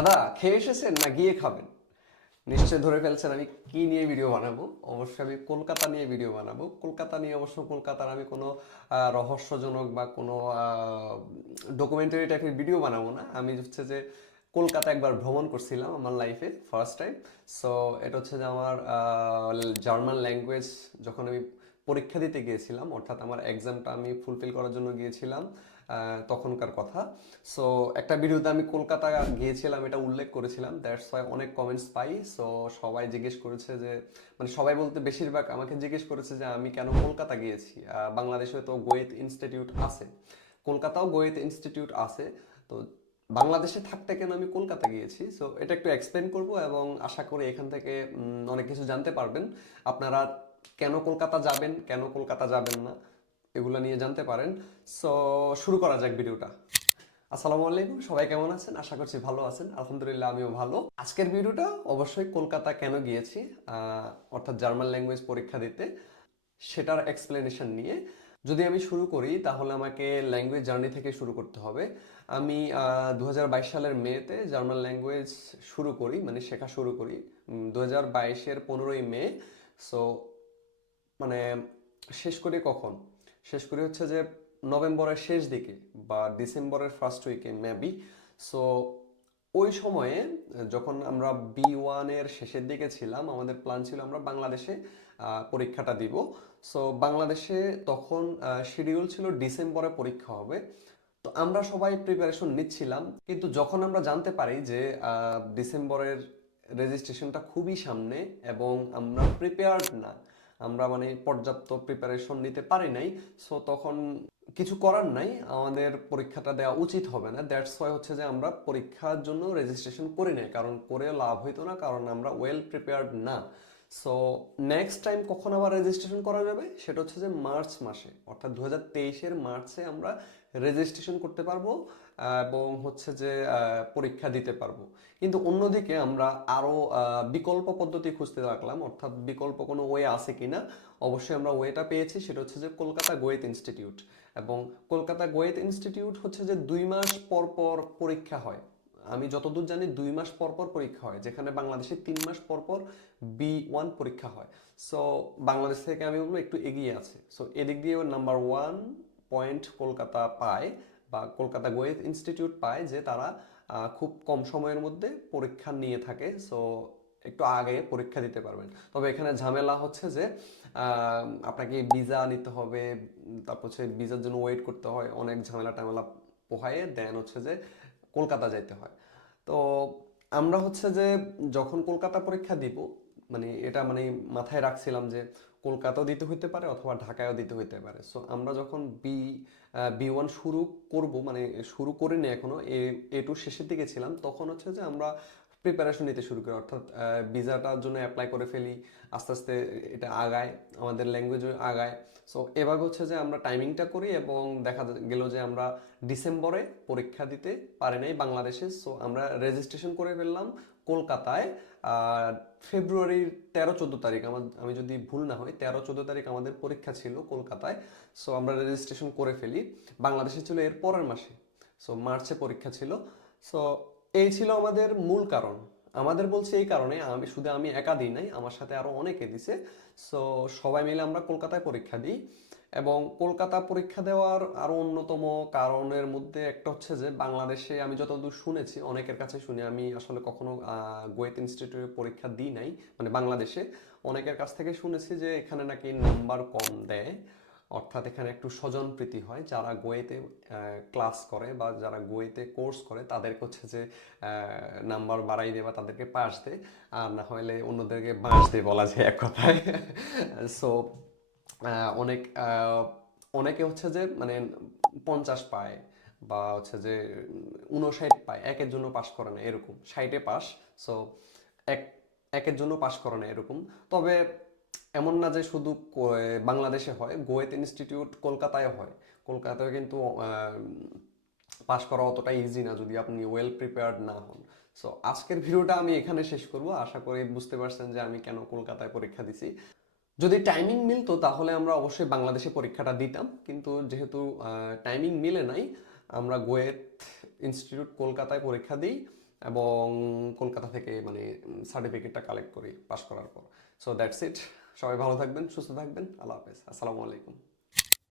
দাদা, খেয়ে এসেছেন না গিয়ে খাবেন? নিশ্চয়ই ধরে ফেলছেন আমি কি নিয়ে ভিডিও বানাবো? অবশ্যই আমি কলকাতা নিয়ে ভিডিও বানাবো। কলকাতা নিয়ে অবশ্য কলকাতার আমি কোনো রহস্যজনক বা কোনো ডকুমেন্টারি টাইপের ভিডিও বানাবো না। আমি হচ্ছে যে কলকাতা একবার ভ্রমণ করছিলাম আমার লাইফে ফার্স্ট টাইম সো এটা হচ্ছে যে আমার জার্মান ল্যাঙ্গুয়েজ যখন আমি পরীক্ষা দিতে গিয়েছিলাম, অর্থাৎ আমার এক্সামটা আমি ফুলফিল করার জন্য গিয়েছিলাম তখনকার কথা। সো একটা ভিডিওতে আমি কলকাতা গিয়েছিলাম, এটা উল্লেখ করেছিলাম দ্যাটস ওয়াই অনেক কমেন্টস পাই। সো সবাই জিজ্ঞেস করেছে যে মানে সবাই বলতে বেশিরভাগ আমাকে জিজ্ঞেস করেছে যে, আমি কেন কলকাতা গিয়েছি? বাংলাদেশে তো গোয়েত ইনস্টিটিউট আছে। কলকাতাও গোয়েত ইনস্টিটিউট আছে। তো, বাংলাদেশে থাকতে কেন আমি কলকাতা গিয়েছি? সো এটা একটু এক্সপ্লেন করব এবং আশা করি এখান থেকে অনেক কিছু জানতে পারবেন। আপনারা কেন কলকাতা যাবেন, কেন কলকাতা যাবেন না? এগুলো নিয়ে জানতে পারেন। সো শুরু করা যাক ভিডিওটা। আসসালামু আলাইকুম, সবাই কেমন আছেন? আশা করছি ভালো আছেন। আলহামদুলিল্লাহ, আমিও ভালো। আজকের ভিডিওটা অবশ্যই কলকাতা কেন গিয়েছি অর্থাৎ জার্মান ল্যাঙ্গুয়েজ পরীক্ষা দিতে, সেটার এক্সপ্লেনেশন নিয়ে। যদি আমি শুরু করি, তাহলে আমাকে ল্যাঙ্গুয়েজ জার্নি থেকে শুরু করতে হবে। আমি দু হাজার বাইশ সালের মেতে জার্মান ল্যাঙ্গুয়েজ শুরু করি মানে শেখা শুরু করি। দু হাজার বাইশের পনেরোই মে সো মানে শেষ করি কখন? শেষ করি হচ্ছে যে নভেম্বরের শেষ দিকে বা ডিসেম্বরের ফার্স্ট উইকে মেবি সো ওই সময়ে যখন আমরা বি ওয়ানের শেষের দিকে ছিলাম, আমাদের প্ল্যান ছিল আমরা বাংলাদেশে পরীক্ষাটা দিব। সো বাংলাদেশে তখন শিডিউল ছিল ডিসেম্বরে পরীক্ষা হবে। তো আমরা সবাই প্রিপারেশন নিচ্ছিলাম। কিন্তু যখন আমরা জানতে পারি যে ডিসেম্বরের রেজিস্ট্রেশনটা খুবই সামনে এবং আমরা প্রিপেয়ার্ড না আমরা মানে পর্যাপ্ত প্রিপারেশন নিতে পারি নাই সো তখন কিছু করার নাই, আমাদের পরীক্ষাটা দেওয়া উচিত হবে না। দ্যাটস ওয়াই হচ্ছে যে আমরা পরীক্ষার জন্য রেজিস্ট্রেশন করি নাই, কারণ করে লাভ হইতো না, কারণ আমরা ওয়েল প্রিপেয়ার্ড না। সো নেক্সট টাইম কখন আবার রেজিস্ট্রেশন করা যাবে? সেটা হচ্ছে যে মার্চ মাসে। অর্থাৎ দু হাজার তেইশের মার্চে আমরা রেজিস্ট্রেশন করতে পারব, এবং হচ্ছে যে পরীক্ষা দিতে পারব। কিন্তু অন্যদিকে আমরা আরও বিকল্প পদ্ধতি খুঁজতে লাগলাম। অর্থাৎ বিকল্প কোনো ওয়ে আছে কিনা? অবশ্যই আমরা ওয়েটা পেয়েছি। সেটা হচ্ছে যে কলকাতা গোয়েত ইনস্টিটিউট। এবং কলকাতা গোয়েত ইনস্টিটিউট হচ্ছে যে দুই মাস পর পর পরীক্ষা হয়। আমি যতদূর জানি দুই মাস পর পর পরীক্ষা হয়, যেখানে বাংলাদেশে তিন মাস পর পর বি ওয়ান পরীক্ষা হয়। সো বাংলাদেশ থেকে আমি বলব একটু এগিয়ে আছে। সো এদিক দিয়ে ওর নাম্বার ওয়ান পয়েন্ট কলকাতা পায় বা কলকাতা গোয়েত ইনস্টিটিউট পায় যে তারা খুব কম সময়ের মধ্যে পরীক্ষা নিয়ে থাকে। সো একটু আগে পরীক্ষা দিতে পারবেন। তবে এখানে ঝামেলা হচ্ছে যে আপনাকে ভিসা নিতে হবে, তারপর হচ্ছে ভিসার জন্য ওয়েট করতে হয়, অনেক ঝামেলা টামেলা পোহায়ে। দেন হচ্ছে যে কলকাতা যাইতে হয়। তো আমরা হচ্ছে যে যখন কলকাতা পরীক্ষা দিব মানে এটা মানে মাথায় রাখছিলাম যে কলকাতাও দিতে হইতে পারে অথবা ঢাকায়ও দিতে হইতে পারে। সো আমরা যখন বি বি ওয়ান শুরু করব মানে শুরু করিনি এখনও এ এ টু শেষের দিকে ছিলাম, তখন হচ্ছে যে আমরা প্রিপারেশন নিতে শুরু করি, অর্থাৎ ভিসাটার জন্য অ্যাপ্লাই করে ফেলি, আস্তে আস্তে এটা আগায়, আমাদের ল্যাঙ্গুয়েজ আগায়। সো এভাবে হচ্ছে যে আমরা টাইমিংটা করি এবং দেখা গেল যে আমরা ডিসেম্বরে পরীক্ষা দিতে পারে নাই বাংলাদেশে। সো আমরা রেজিস্ট্রেশন করে ফেললাম কলকাতায় ফেব্রুয়ারির তেরো চোদ্দ তারিখ, আমার, আমি যদি ভুল না হয়, তেরো চোদ্দ তারিখ আমাদের পরীক্ষা ছিল কলকাতায়। সো আমরা রেজিস্ট্রেশন করে ফেলি। বাংলাদেশে ছিল এর পরের মাসে। সো মার্চে পরীক্ষা ছিল। সো এই ছিল আমাদের মূল কারণ। আমাদের বলছে এই কারণে আমি, শুধু আমি একা দিই নাই, আমার সাথে আরও অনেকে দিছে। সো সবাই মিলে আমরা কলকাতায় পরীক্ষা দিই এবং কলকাতা পরীক্ষা দেওয়ার আরও অন্যতম কারণের মধ্যে একটা হচ্ছে যে, বাংলাদেশে আমি যতদূর শুনেছি, অনেকের কাছে শুনে আমি আসলে কখনো গোয়েত ইনস্টিটিউটে পরীক্ষা দিই নাই মানে বাংলাদেশে। অনেকের কাছ থেকে শুনেছি যে, এখানে নাকি নাম্বার কম দেয়। অর্থাৎ এখানে একটু স্বজনপ্রীতি হয়। যারা গোয়েতে ক্লাস করে বা যারা গোয়েতে কোর্স করে, তাদেরকে হচ্ছে যে নাম্বার বাড়াই দেয় বা তাদেরকে পাস দেয়। আর না হলে অন্যদেরকে বাঁশ দিয়ে বলা যায় এক কথায়। সো অনেক অনেকে হচ্ছে যে মানে পঞ্চাশ পায় বা হচ্ছে যে উনষাট পায়। একের জন্য পাস করে না, এরকম। ষাটে পাস সো এক, একের জন্য পাস করে না, এরকম। তবে এমন না যে শুধু বাংলাদেশে হয়, গোয়েত ইনস্টিটিউট কলকাতায় হয়। কলকাতায় কিন্তু পাশ করা অতটা ইজি না যদি আপনি ওয়েল প্রিপেয়ার্ড না হন। সো আজকের ভিডিওটা আমি এখানে শেষ করব। আশা করি বুঝতে পারছেন যে আমি কেন কলকাতায় পরীক্ষা দিছি। যদি টাইমিং মিলতো তাহলে আমরা অবশ্যই বাংলাদেশে পরীক্ষাটা দিতাম। কিন্তু যেহেতু টাইমিং মিলে নাই, আমরা গোয়েত ইনস্টিটিউট কলকাতায় পরীক্ষা দিই। এবং কলকাতা থেকে মানে সার্টিফিকেটটা কালেক্ট করি পাশ করার পর। সো দ্যাটস ইট সবাই ভালো থাকবেন, সুস্থ থাকবেন। আল্লাহ হাফেজ। আসসালামু আলাইকুম।